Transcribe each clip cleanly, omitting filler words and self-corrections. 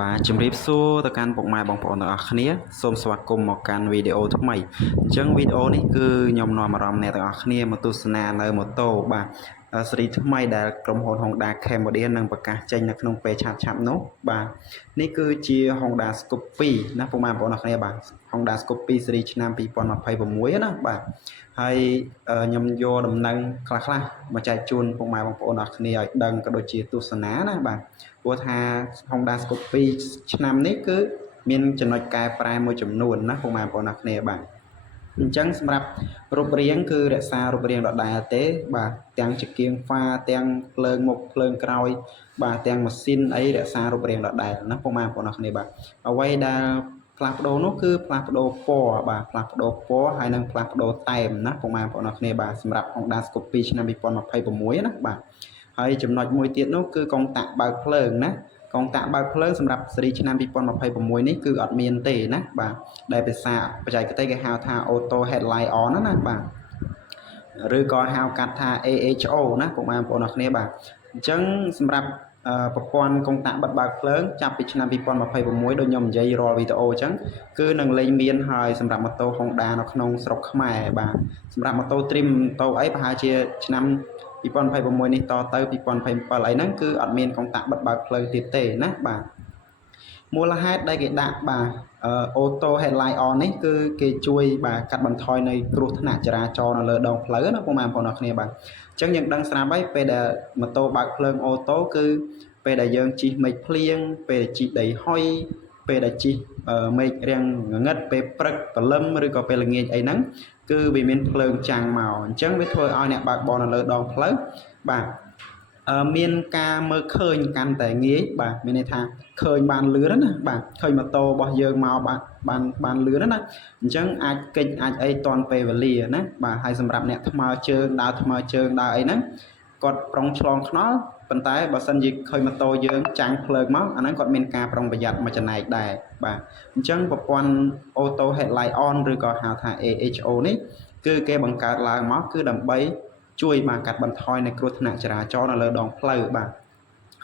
បាទជំរាបសួរទៅកាន់ពុកម៉ែបងប្អូនទាំងអស់គ្នាសូមស្វាគមន៍មកកាន់វីដេអូថ្មីអញ្ចឹងវីដេអូនេះគឺខ្ញុំនាំអារម្មណ៍អ្នកទាំងអស់គ្នាមកទស្សនានៅម៉ូតូបាទស៊េរីថ្មីដែលក្រុមហ៊ុន Honda Cambodia នឹងប្រកាសចេញនៅក្នុងពេលឆាប់នោះបាទនេះគឺជា Honda Scoop 2ណាពុកម៉ែបងប្អូនគ្នាបាទ Honda Scoop 2 ស៊េរីឆ្នាំ2026ណាបាទហើយខ្ញុំយកដំណឹងខ្លះមកចែកជូនពុកម៉ែបងប្អូនអស់គ្នាឲ្យដឹងក៏ដូចជាទស្សនាណាបាទព្រោះថា Honda Scoop 2ឆ្នាំនេះគឺមានចំណុចកែប្រែមួយចំនួនណាពុកម៉ែបងប្អូនអស់គ្នាបាទអញ្ចឹងសម្រាប់រូបរាងគឺរក្សារូបរាងដដែលទេបាទទាំងចង្កៀងហ្វាទាំងភ្លើងមុខភ្លើងក្រោយបាទទាំងម៉ាស៊ីនអីរក្សារូបរាងដដែលណាពុកម៉ែបងប្អូនអស់គ្នាបាទអ្វីដែលផ្លាស់ប្ដូរនោះគឺផ្លាស់ប្ដូរពណ៌បាទផ្លាស់ប្ដូរពណ៌ហើយនឹងផ្លាស់ប្ដូរតែមណាពុកម៉ែបងប្អូនអស់គ្នាបាទសម្រាប់ Honda Scoop 2ឆ្នាំ2026ណាបាទហើយចំណុចមួយទៀតនោះគឺកុងតាក់បើកភ្លើងណាកុងតាក់បើកភ្លើងសម្រាប់ស៊េរីឆ្នាំ2026នេះគឺអត់មានទេណាបាទដែលភាសាបច្ចេកទេសគេហៅថា Auto Headlight On ណាបាទឬក៏ហៅកាត់ថា AHO ណាពុកម៉ែបងប្អូនអរគ្នាបាទអញ្ចឹងសម្រាប់ប្រព័ន្ធកុងតាក់បិទបើកភ្លើងចាប់ពីឆ្នាំ2026ដូចខ្ញុំនិយាយរាល់វីដេអូអញ្ចឹងគឺនឹងលែងមានហើយសម្រាប់ម៉ូតូ Honda នៅក្នុងស្រុកខ្មែរបាទសម្រាប់ម៉ូតូ Trim ម៉ូតូអីប្រហែលជាឆ្នាំ2026នេះតទៅ2027អីហ្នឹងគឺអត់មានកុងតាក់បិទបើកភ្លើងទៀតទេណាបាទមូលហេតុដែលគេដាក់បាទAuto Headlight On នេះគឺគេជួយបាទកាត់បន្ថយនៅគ្រោះថ្នាក់ចរាចរណ៍នៅលើដងផ្លូវណាពុកម៉ែបងប្អូនអរគ្នាបាទអញ្ចឹងយើងដឹងស្រាប់ហើយពេលដែលម៉ូតូបើកភ្លើងអូតូគឺពេលដែលយើងជិះមេឃភ្លៀងពេលជិះដីហុយពេលដែលជិះមេឃរាំងងឹតពេលព្រឹកព្រលឹមឬក៏ពេលល្ងាចអីហ្នឹងគឺវាមានភ្លើងចាំងមកអញ្ចឹងវាធ្វើឲ្យអ្នកបើកបរនៅលើដងផ្លូវបាទមានការមើលឃើញកាន់តែងាយបាទមានន័យថាឃើញបានលឿនណាបាទឃើញម៉ូតូរបស់យើងមកបានលឿនណាអញ្ចឹងអាចកិច្ចអាចអីតាន់ពេលវេលាណាបាទហើយសម្រាប់អ្នកថ្មើរជើងដើរថ្មើរជើងដើរអីហ្នឹងគាត់ប្រុងឆ្លងថ្នល់ប៉ុន្តែបើសិនជាឃើញម៉ូតូយើងចាំងភ្លើងមកអាហ្នឹងគាត់មានការប្រុងប្រយ័ត្នមួយចំណែកដែរបាទអញ្ចឹងប្រព័ន្ធ Auto Headlight On ឬក៏ហៅថា AHO នេះគឺគេបង្កើតឡើងមកគឺដើម្បីជួយបាទកាត់បន្ថយនៅគ្រោះថ្នាក់ចរាចរណ៍នៅលើដងផ្លូវបាទ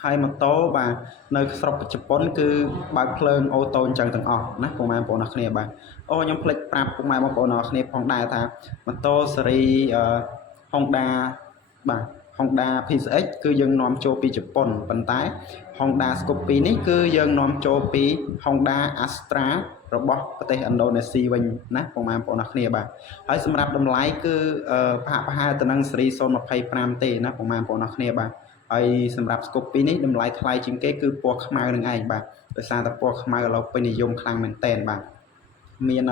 ហើយម៉ូតូបាទនៅស្រុកជប៉ុនគឺបើកភ្លើងអូតូអញ្ចឹងទាំងអស់ណាពុកម៉ែបងប្អូនអរគ្នាបាទខ្ញុំភ្លេចប្រាប់ពុកម៉ែបងប្អូនអរគ្នាផងដែរថាម៉ូតូស៊េរី Honda បាទ Honda PSX គឺយើងនាំចូលពីជប៉ុនប៉ុន្តែ Honda Scoop 2នេះគឺយើងនាំចូលពី Honda Astra របស់ប្រទេសឥណ្ឌូនេស៊ីវិញណាពុកម៉ែបងប្អូនអរគ្នាបាទហើយសម្រាប់តម្លៃគឺប្រហែលទៅនឹងស៊េរី025ទេណាពុកម៉ែបងប្អូនអរគ្នាបាទហើយសម្រាប់ Scoop 2នេះតម្លៃថ្លៃជាងគេគឺពណ៌ខ្មៅនឹងឯងបាទដោយសារតែពណ៌ខ្មៅឥឡូវពេញនិយមខ្លាំងមែនតើបាទមាន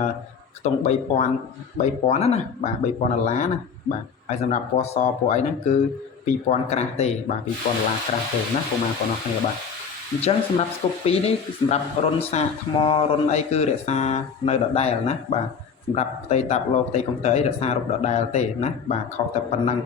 ខ្ទង់3000ណាបាទ$3000ណាបាទហើយសម្រាប់ពណ៌សពណ៌អីហ្នឹងគឺ2000ក្រាស់ទេបាទ$2000ក្រាស់ទេណាពុកម៉ែបងប្អូនអរគ្នាបាទអញ្ចឹងសម្រាប់ Scoop 2នេះគឺសម្រាប់រុនសាកថ្មរុនអីគឺរក្សានៅដដែលណាបាទសម្រាប់ផ្ទៃតាប់ឡូផ្ទៃកុងទ័រអីរក្សារូបដដែលទេណាបាទខុសតែប៉ុណ្ណឹង